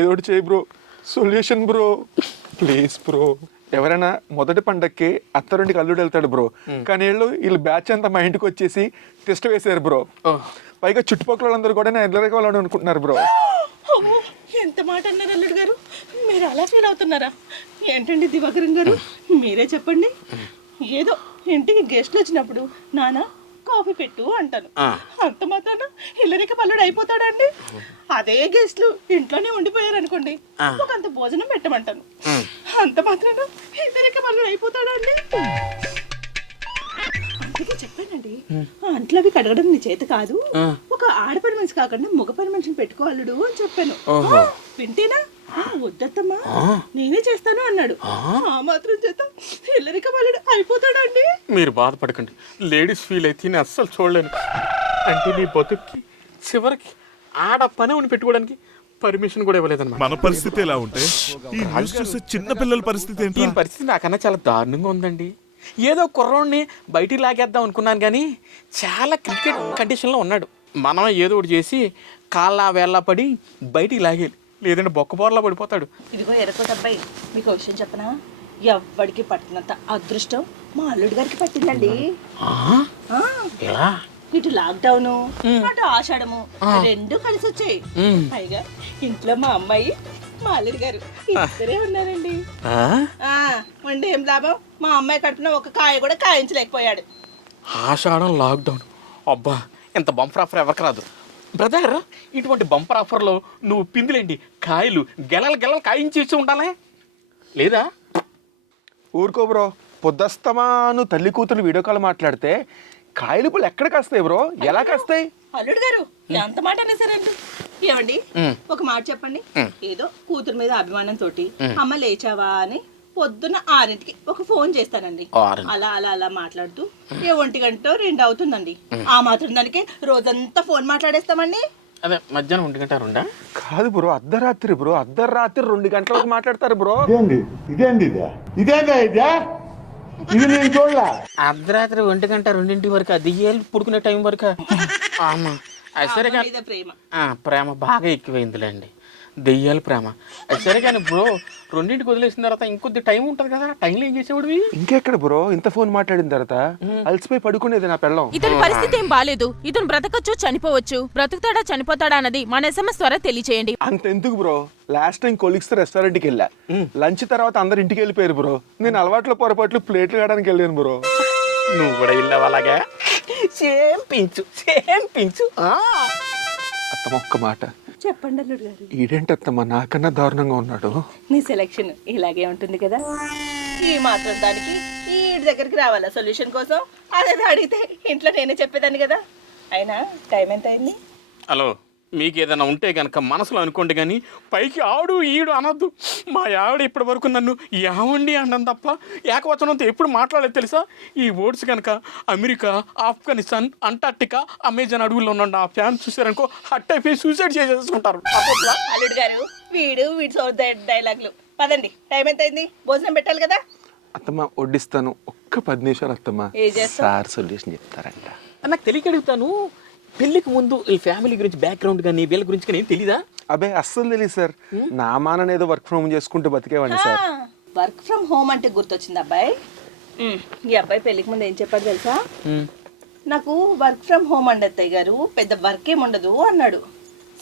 ఏదోటి చేయి bro, solution bro, please bro. ఎవరైనా మొదటి పండక్కి అత్తరింటికి అల్లుడు వెళ్తాడు బ్రో, కానీ వీళ్ళు బ్యాచ్ అంతా మా ఇంటికి వచ్చేసి టెస్ట్ వేసారు బ్రో. పైగా చుట్టుపక్కల వాళ్ళందరూ కూడా నేను ఎల్లరికి వాళ్ళు అనుకుంటున్నారు బ్రో. ఎంత మాట అన్నారు అల్లుడు గారు, మీరు అలా ఫీల్ అవుతున్నారా? ఏంటండి దివాకరం గారు, మీరే చెప్పండి. ఏదో ఇంటికి గెస్ట్లు వచ్చినప్పుడు నానా కాఫీ పెట్టు అంటాను, అంత మాత్రాన ఇల్లరికి పల్లుడు అయిపోతాడండి? అదే గెస్ట్లు ఇంట్లోనే ఉండిపోయారు అనుకోండి, ఒకంత భోజనం పెట్టమంటాను, అంత మాత్రాన ఇల్లరికి పల్లుడు అయిపోతాడండి? అందుకే చెప్పానండి, అంట్లో అవి కడగడం నీ చేత కాదు, ఒక ఆడపడి మనిషి కాకుండా మగ పని మనిషిని పెట్టుకోవాలడు అని చెప్పాను. వింటేనా? వద్దత్తమ్మా నేనే చేస్తాను అన్నాడు. ఆ మాత్రం చేత ఇల్లరిక వాళ్ళడు అయిపోతాడండి? మీరు బాధపడకండి, లేడీస్ ఫీల్ అయితే నేను అస్సలు చూడలేను. అంటే నీ బతుక్కి చివరికి ఆడ పని ఉని పెట్టుకోవడానికి పర్మిషన్ కూడా ఇవ్వలేదన్నమాట. మన పరిస్థితి ఎలా ఉంటే ఈ న్యూస్ చూసే చిన్న పిల్లల పరిస్థితి ఏంటి? ఈ పరిస్థితి నాకన్నా చాలా దారుణంగా ఉందండి. ఏదో కుర్రోడిని బయటికి లాగేద్దాం అనుకున్నాను, కానీ చాలా క్రికెట్ కండిషన్లో ఉన్నాడు. మనం ఏదో ఒకటి చేసి కాళ్ళ వేళ్ళ పడి బయటికి లాగేయాలి, లేదంటే బొక్కబోర్లా పడిపోతాడు. ఇదిగో ఎర్రకోట అబ్బాయి, మీకు విషయం చెప్పనా? ఎవ్వడికి పట్టినంత అదృష్టం మా అల్లుడి గారికి పట్టిందండి. ఇటు లాక్డౌన్, అటు ఆషాఢము, రెండు కలిసి వచ్చాయి. పైగా ఇంట్లో మా అమ్మాయి మా అల్లుడి గారు ఇద్దరే ఉన్నారండి. వండి ఏం లాభం, మా అమ్మాయి కడుపున ఒక కాయ కూడా కాయించలేకపోయాడు. ఆషాఢం, లాక్డౌన్, అబ్బా ఎంత బంపర్ ఆఫర్ ఎవరికి రాదు బ్రదర్. ఇటువంటి బంపర్ ఆఫర్లో నువ్వు పిందులేండి కాయలు గెలలు కాయించేసి ఉండాలి లేదా? ఊరుకో బ్రో, పొద్దస్తమాను తల్లి కూతురు వీడియో కాల్ మాట్లాడితే కాయలు పులు ఎక్కడ కాస్తాయి బ్రో? ఎలా కాస్తాయి? అల్లుడు గారు ఎంత మాట అనేసారండి. ఏమండి ఒక మాట చెప్పండి, ఏదో కూతురు మీద అభిమానంతో అమ్మ లేచావా అని పొద్దున్న 6ంటికి ఒక ఫోన్ చేస్తానండి. అలా అలా అలా మాట్లాడుతూ 1 గంట 2 అవుతుందండి. ఆ మాత్రం దానికి రోజంతా ఫోన్ మాట్లాడేస్తామండి. అదే మధ్యాహ్నం 1 గంట 2 కాదు బ్రో, అర్ధరాత్రి బ్రో, అర్ధరాత్రి 2 గంటల వరకు మాట్లాడతారు బ్రో. అర్ధరాత్రి 1 గంట 2 వరకు దెయ్యాలు పుడుకునే టైం వరకు. సరే ప్రేమ బాగా ఎక్కువైందిలేండి, దెయ్యాల ప్రేమ. సరే కానీ బ్రో, 2ంటికి వదిలేసిన తర్వాత ఇంకొద్ది టైం ఉంటుంది కదా, టైంలో ఏం చేసేవాడివి? ఇంకెక్కడ బ్రో, ఇంత ఫోన్ మాట్లాడిన తర్వాత అలసిపోయి పడుకునేది నా పెళ్ళం. ఇతని పరిస్థితి ఏం బాలేదు, ఇతను బ్రతకచ్చు చనిపోవచ్చు, బ్రతుకుతాడా చనిపోతాడా అన్నది మన SMS ద్వారా తెలియచేయండి. అంతెందుకు బ్రో, లాస్ట్ టైం కొలీగ్స్ తో రెస్టారెంట్కి వెళ్ళా, లంచ్ తర్వాత అందరు ఇంటికి వెళ్ళిపోయారు బ్రో. నేను అలవాట్లో పొరపాట్లు ప్లేట్లు కావడానికి వెళ్ళాను బ్రో. నువ్వు కూడా వెళ్ళావు అలాగా? సేమ్ పించు. అత్తమ్మ ఒక్క మాట చెప్పండి అల్లుడు గారు. ఈడేంటి అత్తమ్మ నాకన్నా దారుణంగా ఉన్నాడు? నీ సెలక్షన్ ఇలాగే ఉంటుంది కదా, ఈ మాత్రం దానికి ఈ దగ్గరికి రావాలా సొల్యూషన్ కోసం? అదే అడిగితే ఇంట్లో నేనే చెప్పేదాన్ని కదా. అయినా టైం ఎంత అయింది? హలో, మీకు ఏదైనా ఉంటే కనుక మనసులో అనుకోండి, కానీ పైకి ఆడు ఈడు అనొద్దు. మా ఆవిడ ఇప్పటి వరకు నన్ను యావండి అనడం తప్ప ఏకవచనంతో ఎప్పుడు మాట్లాడలేదు తెలుసా? ఈ వర్డ్స్ కనుక అమెరికా, ఆఫ్ఘనిస్తాన్, అంటార్టికా, అమెజాన్ అడవుల్లో ఉన్న ఆ ఫ్యాన్స్ చూసారనుకో, హట్ అయిపోయి సూసైడ్ చేసేసుకుంటారు. అల్లుడు గారు వీడి డైలాగులు. పదండి, టైం ఎంత అయింది? భోజనం పెట్టాలి కదా. అత్తమ్మ వడ్డిస్తాను, ఒక్క 10 నిమిషాలు అత్తమ్మ, సార్ సొల్యూషన్ చెప్తారంట. నాకు తెలియక అడుగుతాను, పెళ్లికి ముందు ఈ ఫ్యామిలీ గురించి బ్యాక్గ్రౌండ్ కానీ వీళ్ళ గురించి కానీ ఏం తెలీదా? అబ్బే అస్సలు తెలియదు సార్, నా మానని ఏదో వర్క్ ఫ్రమ్ హోమ్ చేసుకుంటూ బతికేవాడిని సార్. వర్క్ ఫ్రమ్ హోమ్ అంటే గుర్తొచ్చింది అబ్బాయి. ఈ అబ్బాయి పెళ్లికి ముందు ఏం చెప్పాడు తెలుసా? నాకు వర్క్ ఫ్రమ్ హోమ్ అండి అత్తయ్య గారు, పెద్ద వర్క్ ఏం ఉండదు అన్నాడు.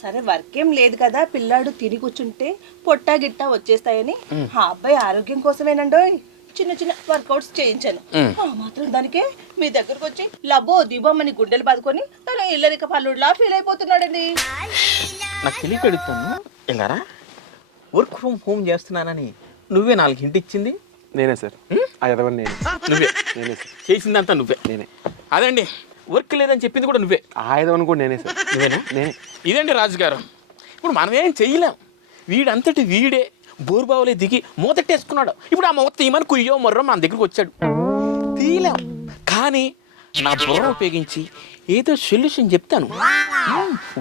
సరే వర్క్ ఏం లేదు కదా, పిల్లాడు తిని కూర్చుంటే పొట్టా గిట్టా వచ్చేస్తాయని ఆ అబ్బాయి ఆరోగ్యం కోసమేనండో చిన్న చిన్న వర్కౌట్స్ చేయించాను. ఆ మాత్రం దానికే మీ దగ్గరకు వచ్చి లబో దిబోమని గుండెలు బాదుకొని తను ఇల్లరిక పల్లుడులా ఫీల్ అయిపోతున్నాడండి. నాకు తెలియక అడుగుతాను, ఇలారా వర్క్ ఫ్రమ్ హోమ్ చేస్తున్నానని నువ్వే 4 హింట్ ఇచ్చింది? నేనే సార్, నువ్వే నేనే సార్, చేసిందంతా నువ్వే. నేనే. అదండి వర్క్ లేదని చెప్పింది కూడా నువ్వే. ఆయుధం కూడా నేనే సార్. నువ్వేనా? నేనే. ఇదండి రాజుగారు, ఇప్పుడు మనం ఏం చెయ్యలేం. వీడంతటి వీడే బోరుబావులే దిగి మూతట్టేసుకున్నాడు. ఇప్పుడు ఆ మూత తీయమని కుయ్యో మొర్రో మన దగ్గరికి వచ్చాడు, తీయలేం. కానీ నా బుర్ర ఉపయోగించి ఏదో సొల్యూషన్ చెప్తాను,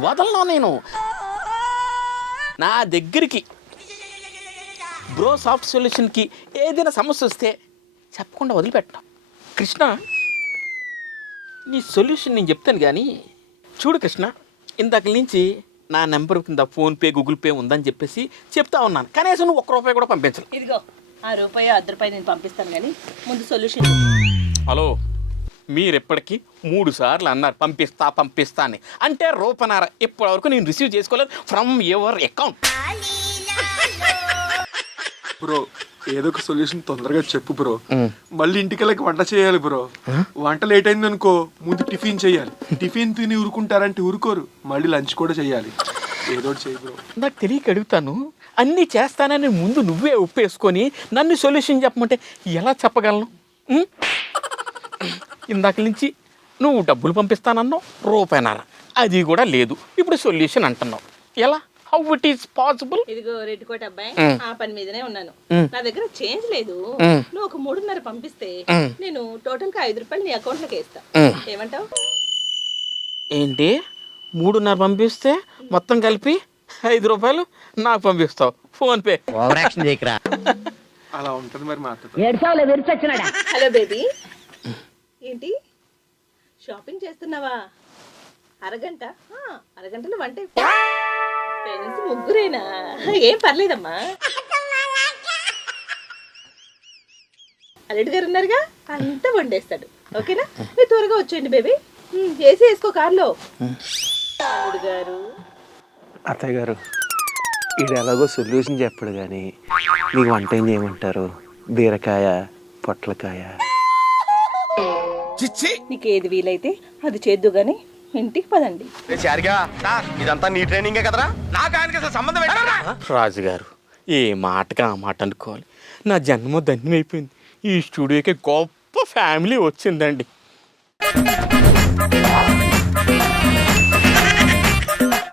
వదలను. నేను నా దగ్గరికి బ్రో సాఫ్ట్ సొల్యూషన్కి ఏదైనా సమస్య వస్తే చెప్పకుండా వదిలిపెట్టను. కృష్ణ, నీ సొల్యూషన్ నేను చెప్తాను, కానీ చూడు కృష్ణ, ఇందాక నుంచి నా నెంబర్ కింద ఫోన్పే గూగుల్ పే ఉందని చెప్పేసి చెప్తా ఉన్నాను. కనీసం నువ్వు ₹1 కూడా పంపించలేదు. ఇదిగో ₹1 ₹10 నేను పంపిస్తాను, కానీ ముందు సొల్యూషన్. హలో, మీరు ఎప్పటికీ 3 సార్లు అన్నారు పంపిస్తా అని. అంటే ₹1.5 ఇప్పటివరకు నేను రిసీవ్ చేసుకోలేదు ఫ్రమ్ యువర్ అకౌంట్. బ్రో ఏదో ఒక సొల్యూషన్ తొందరగా చెప్పు బ్రో. మళ్ళీ ఇంటికెళ్ళకి వంట చేయాలి బ్రో. వంట లేట్ అయింది అనుకో, ముందు టిఫిన్ చేయాలి. టిఫిన్ తిని ఊరుకుంటారంటే ఊరుకోరు, మళ్ళీ లంచ్ కూడా చేయాలి. ఏదో ఒకటి చేయి బ్రో. నాకు తెలియక అడుగుతాను, అన్నీ చేస్తానని ముందు నువ్వే ఒప్పేసుకొని నన్ను సొల్యూషన్ చెప్పమంటే ఎలా చెప్పగలను? ఇందాక నుంచి నువ్వు డబ్బులు పంపిస్తానన్నావు, ₹1.5 అది కూడా లేదు. ఇప్పుడు సొల్యూషన్ అంటున్నావు, ఎలా? How it is possible? ఇదిగో రెడ్ కోట్ అబ్బాయి, ఆ పని మీదనే ఉన్నాను. నా దగ్గర చేంజ్ లేదు. నువ్వు ఒక 3.5 పంపిస్తే నేను టోటల్ గా ₹5 నీ అకౌంట్ లోకి వేస్తా. ఏమంటావు? ఏంటి 3.5 పంపిస్తే మొత్తం కలిపి ₹5 నాకు పంపిస్తావు? ఫోన్పే. అలా ఉంటుంది మరి మాట్లాడు. హలో బేబీ, ఏంటి షాపింగ్ చేస్తున్నావా? అరగంటలో వంట ఫ్రెండ్స్ 3 ఏం పర్లేదమ్మా. అల్లుడు గారు ఉన్నారుగా, అంతా వండేస్తాడు. ఓకేనా? మీరు త్వరగా వచ్చేయండి బేబీ. ఏసీ వేసుకో కార్లో. అల్లుడు గారు. అత్తయ్య గారు, ఇది ఎలాగో సొల్యూషన్ చెప్పడు కానీ మీకు వంట ఏం చేయమంటారు? బీరకాయ, పొట్లకాయ? నీకు ఏది వీలైతే అది చేద్దు గాని ఇంటికి పదండి. ఇదంతా నీ ట్రైనింగే కదరా? నాకు ఆయనకి అసలు సంబంధం ఏంటరా? రాజుగారు, ఏ మాటగా ఆ మాట అనుకోవాలి. నా జన్మ ధన్యమైపోయింది. ఈ స్టూడియోకి గొప్ప ఫ్యామిలీ వచ్చిందండి.